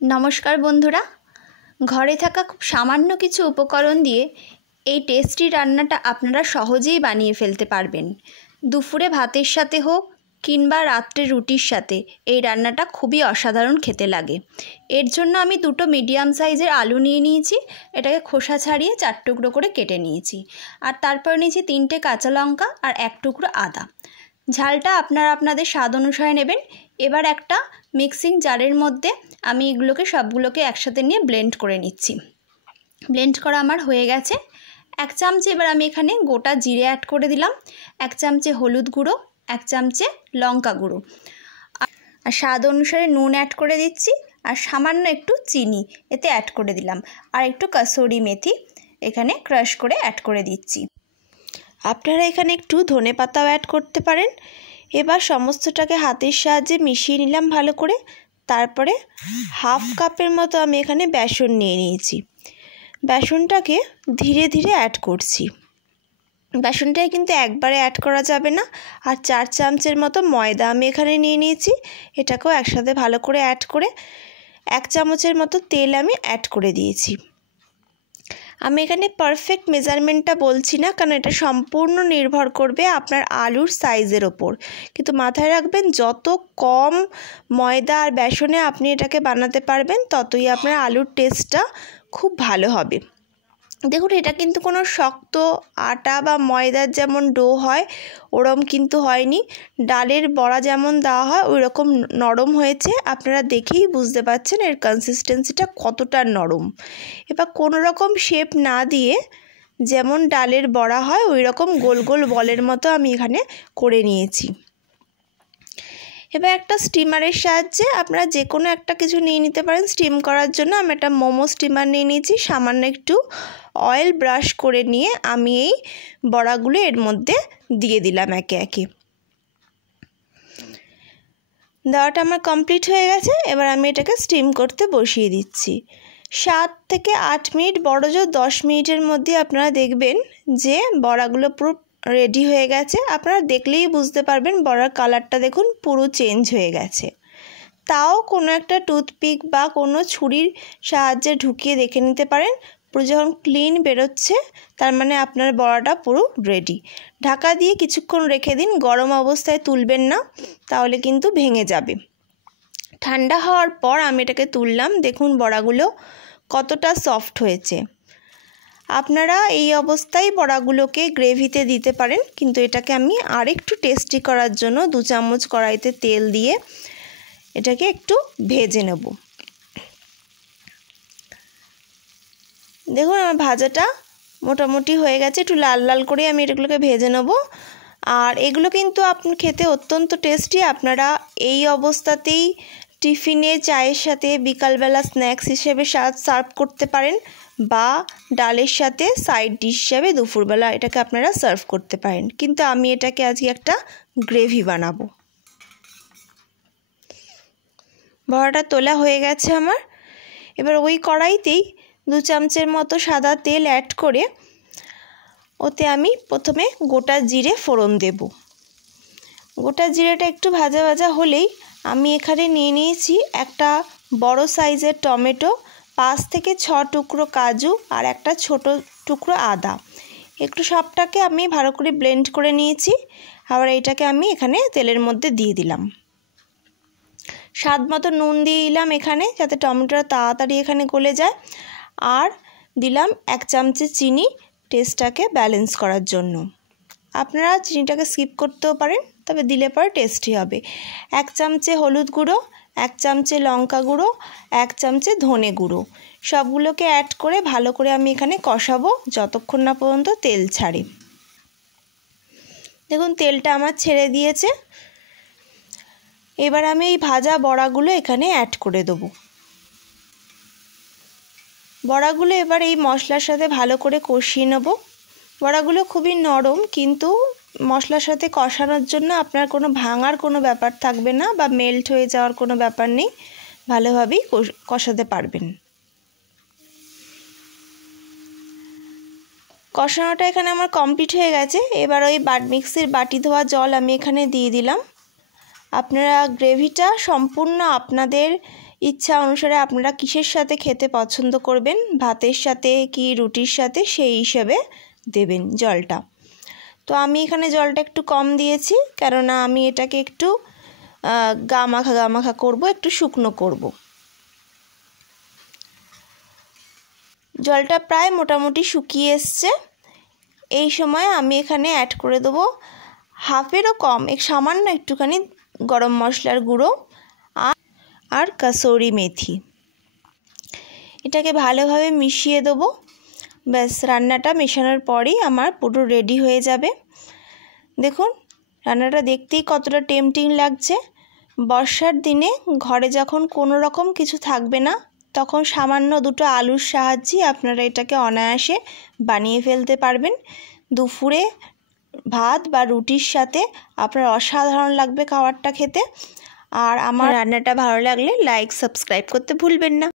नमस्कार बंधुरा घरे थाका खूब सामान्य किछु उपकरण दिए এই টেস্টি রান্নাটা আপনারা সহজেই বানিয়ে ফেলতে পারবেন। দুপুরে ভাতের সাথে হোক কিংবা রাত্রে রুটির সাথে এই রান্নাটা খুবই অসাধারণ খেতে লাগে। এর জন্য আমি দুটো মিডিয়াম সাইজের আলু নিয়ে নিয়েছি, এটাকে খোসা ছাড়িয়ে 4 টুকরো করে কেটে নিয়েছি। আর তারপর নিয়েছি 3টে কাঁচা লঙ্কা আর 1 টুকরো আদা। ঝালটা আপনারা আপনাদের স্বাদ অনুসারে নেবেন। এবার একটা মিক্সিং জারের মধ্যে আমি এগুলোকে সবগুলোকে একসাথে নিয়ে ব্লেন্ড করে নিচ্ছি। ব্লেন্ড করা আমার হয়ে গেছে। 1 চামচ এবার আমি এখানে গোটা জিরে অ্যাড করে দিলাম, 1 চামচে হলুদ গুঁড়ো, 1 চামচে লঙ্কা গুঁড়ো, আর স্বাদ অনুসারে নুন অ্যাড করে দিচ্ছি, আর সামান্য একটু চিনি এতে অ্যাড করে দিলাম, আর একটু কাসুরি মেথি এখানে ক্রাশ করে অ্যাড করে দিচ্ছি। আপনারা এখানে একটু ধনেপাতাও অ্যাড করতে পারেন। এবার সমস্তটাকে হাতের সাহায্যে মিশিয়ে নিলাম ভালো করে। তারপরে হাফ কাপের মতো আমি এখানে বেসন নিয়ে নিয়েছি। বেসনটাকে ধীরে ধীরে অ্যাড করছি। বেসনটাকে কিন্তু একবারে অ্যাড করা যাবে না। আর 4 চামচের মতো ময়দা আমি এখানে নিয়ে নিয়েছি, এটাকেও একসাথে ভালো করে অ্যাড করে 1 চামচের মতো তেল আমি অ্যাড করে দিয়েছি। আমি এখানে পারফেক্ট মেজারমেন্টটা বলছি না, কারণ এটা সম্পূর্ণ নির্ভর করবে আপনার আলুর সাইজের ওপর। কিন্তু মাথায় রাখবেন, যত কম ময়দা আর বেসনে আপনি এটাকে বানাতে পারবেন ততই আপনার আলুর টেস্টটা খুব ভালো হবে। দেখুন, এটা কিন্তু কোনো শক্ত আটা বা ময়দার যেমন ডো হয় ওরম কিন্তু হয়নি। ডালের বড়া যেমন দেওয়া হয় ওই রকম নরম হয়েছে। আপনারা দেখেই বুঝতে পারছেন এর কনসিস্টেন্সিটা কতটা নরম। এবার কোনো রকম শেপ না দিয়ে যেমন ডালের বড়া হয় ওই রকম গোল গোল বলের মতো আমি এখানে করে নিয়েছি। এবার একটা স্টিমারের সাহায্যে আপনারা যে কোনো একটা কিছু নিয়ে নিতে পারেন স্টিম করার জন্য। আমি একটা মোমো স্টিমার নিয়ে নিয়েছি। সামান্য একটু অয়েল ব্রাশ করে নিয়ে আমি এই বড়াগুলো এর মধ্যে দিয়ে দিলাম একে একে। দেওয়াটা আমার কমপ্লিট হয়ে গেছে। এবার আমি এটাকে স্টিম করতে বসিয়ে দিচ্ছি। 7 থেকে 8 মিনিট, বড় জোর 10 মিনিটের মধ্যে আপনারা দেখবেন যে বড়াগুলো পুরো রেডি হয়ে গেছে। আপনারা দেখলেই বুঝতে পারবেন বড়ার কালারটা দেখুন পুরো চেঞ্জ হয়ে গেছে। তাও কোনো একটা টুথপিক বা কোনো ছুরির সাহায্যে ঢুকিয়ে দেখে নিতে পারেন। পুরো যখন ক্লিন বেরোচ্ছে তার মানে আপনার বড়াটা পুরো রেডি। ঢাকা দিয়ে কিছুক্ষণ রেখে দিন, গরম অবস্থায় তুলবেন না, তাহলে কিন্তু ভেঙে যাবে। ঠান্ডা হওয়ার পর আমি এটাকে তুললাম। দেখুন বড়াগুলো কতটা সফট হয়েছে। আপনারা এই অবস্থায় বড়াগুলোকে গ্রেভিতে দিতে পারেন, কিন্তু এটাকে আমি আরেকটু টেস্টি করার জন্য 2 চামচ কড়াইতে তেল দিয়ে এটাকে একটু ভেজে নেব। দেখুন আমার ভাজাটা মোটামুটি হয়ে গেছে। একটু লাল লাল করে আমি এগুলোকে ভেজে নেব। আর এগুলো কিন্তু আপনার খেতে অত্যন্ত টেস্টি। আপনারা এই অবস্থাতেই টিফিনে চায়ের সাথে বিকালবেলা স্ন্যাক্স হিসেবে সার্ভ করতে পারেন, বা ডালের সাথে সাইড ডিশ হিসাবে দুপুরবেলা এটাকে আপনারা সার্ভ করতে পারেন। কিন্তু আমি এটাকে আজকে একটা গ্রেভি বানাবো। বড়াটা তোলা হয়ে গেছে আমার। এবার ওই কড়াইতেই 2 চামচের মতো সাদা তেল অ্যাড করে ওতে আমি প্রথমে গোটা জিরে ফোড়ন দেব। গোটা জিরেটা একটু ভাজা ভাজা হলেই আমি এখানে নিয়ে নিয়েছি একটা বড় সাইজের টমেটো, 5 থেকে 6 টুকরো কাজু, আর একটা ছোট টুকরো আদা। একটু সবটাকে আমি ভালো করে ব্লেন্ড করে নিয়েছি। আবার এটাকে আমি এখানে তেলের মধ্যে দিয়ে দিলাম। স্বাদ মতো নুন দিয়ে দিলাম এখানে, যাতে টমেটোটা তাড়াতাড়ি এখানে গলে যায়। আর দিলাম 1 চামচে চিনি, টেস্টটাকে ব্যালেন্স করার জন্য। আপনারা চিনিটাকে স্কিপ করতেও পারেন, তবে দিলে পরে টেস্টি হবে। 1 চামচে হলুদ গুঁড়ো, 1 চামচে লঙ্কা গুঁড়ো, 1 চামচে ধনে গুঁড়ো, সবগুলোকে অ্যাড করে ভালো করে আমি এখানে কষাবো যতক্ষণ না পর্যন্ত তেল ছাড়ে। দেখুন তেলটা আমার ছেড়ে দিয়েছে। এবার আমি এই ভাজা বড়াগুলো এখানে অ্যাড করে দেবো। বড়াগুলো এবার এই মশলার সাথে ভালো করে কষিয়ে নেব। বড়াগুলো খুবই নরম, কিন্তু মশলার সাথে কষানোর জন্য আপনার কোনো ভাঙার কোনো ব্যাপার থাকবে না, বা মেল্ট হয়ে যাওয়ার কোনো ব্যাপার নেই, ভালোভাবেই কষাতে পারবেন। কষানোটা এখানে আমার কমপ্লিট হয়ে গেছে। এবার ওই মিক্সির বাটি ধোয়া জল আমি এখানে দিয়ে দিলাম। আপনারা গ্রেভিটা সম্পূর্ণ আপনাদের ইচ্ছা অনুসারে আপনারা কিসের সাথে খেতে পছন্দ করবেন, ভাতের সাথে কি রুটির সাথে, সেই হিসেবে দেবেন জলটা। তো আমি এখানে জলটা একটু কম দিয়েছি, কেননা আমি এটাকে একটু গামাখা গামাখা করব, একটু শুকনো করব। জলটা প্রায় মোটামুটি শুকিয়ে এসছে। এই সময় আমি এখানে অ্যাড করে দেবো হাফেরও কম, সামান্য একটুখানি গরম মশলার গুঁড়ো আর কাসুরি মেথি। এটাকে ভালোভাবে মিশিয়ে দেবো। ব্যাস, রান্নাটা মেশানোর পরেই আমার পুরো রেডি হয়ে যাবে। দেখুন রান্নাটা দেখতেই কতটা টেম্পটিং লাগছে। বর্ষার দিনে ঘরে যখন কোনো রকম কিছু থাকবে না, তখন সামান্য দুটো আলুর সাহায্যে আপনারা এটাকে অনায়াসে বানিয়ে ফেলতে পারবেন। দুপুরে ভাত বা রুটির সাথে আপনার অসাধারণ লাগবে খাবারটা খেতে। আর আমার রান্নাটা ভালো লাগলে লাইক সাবস্ক্রাইব করতে ভুলবেন না।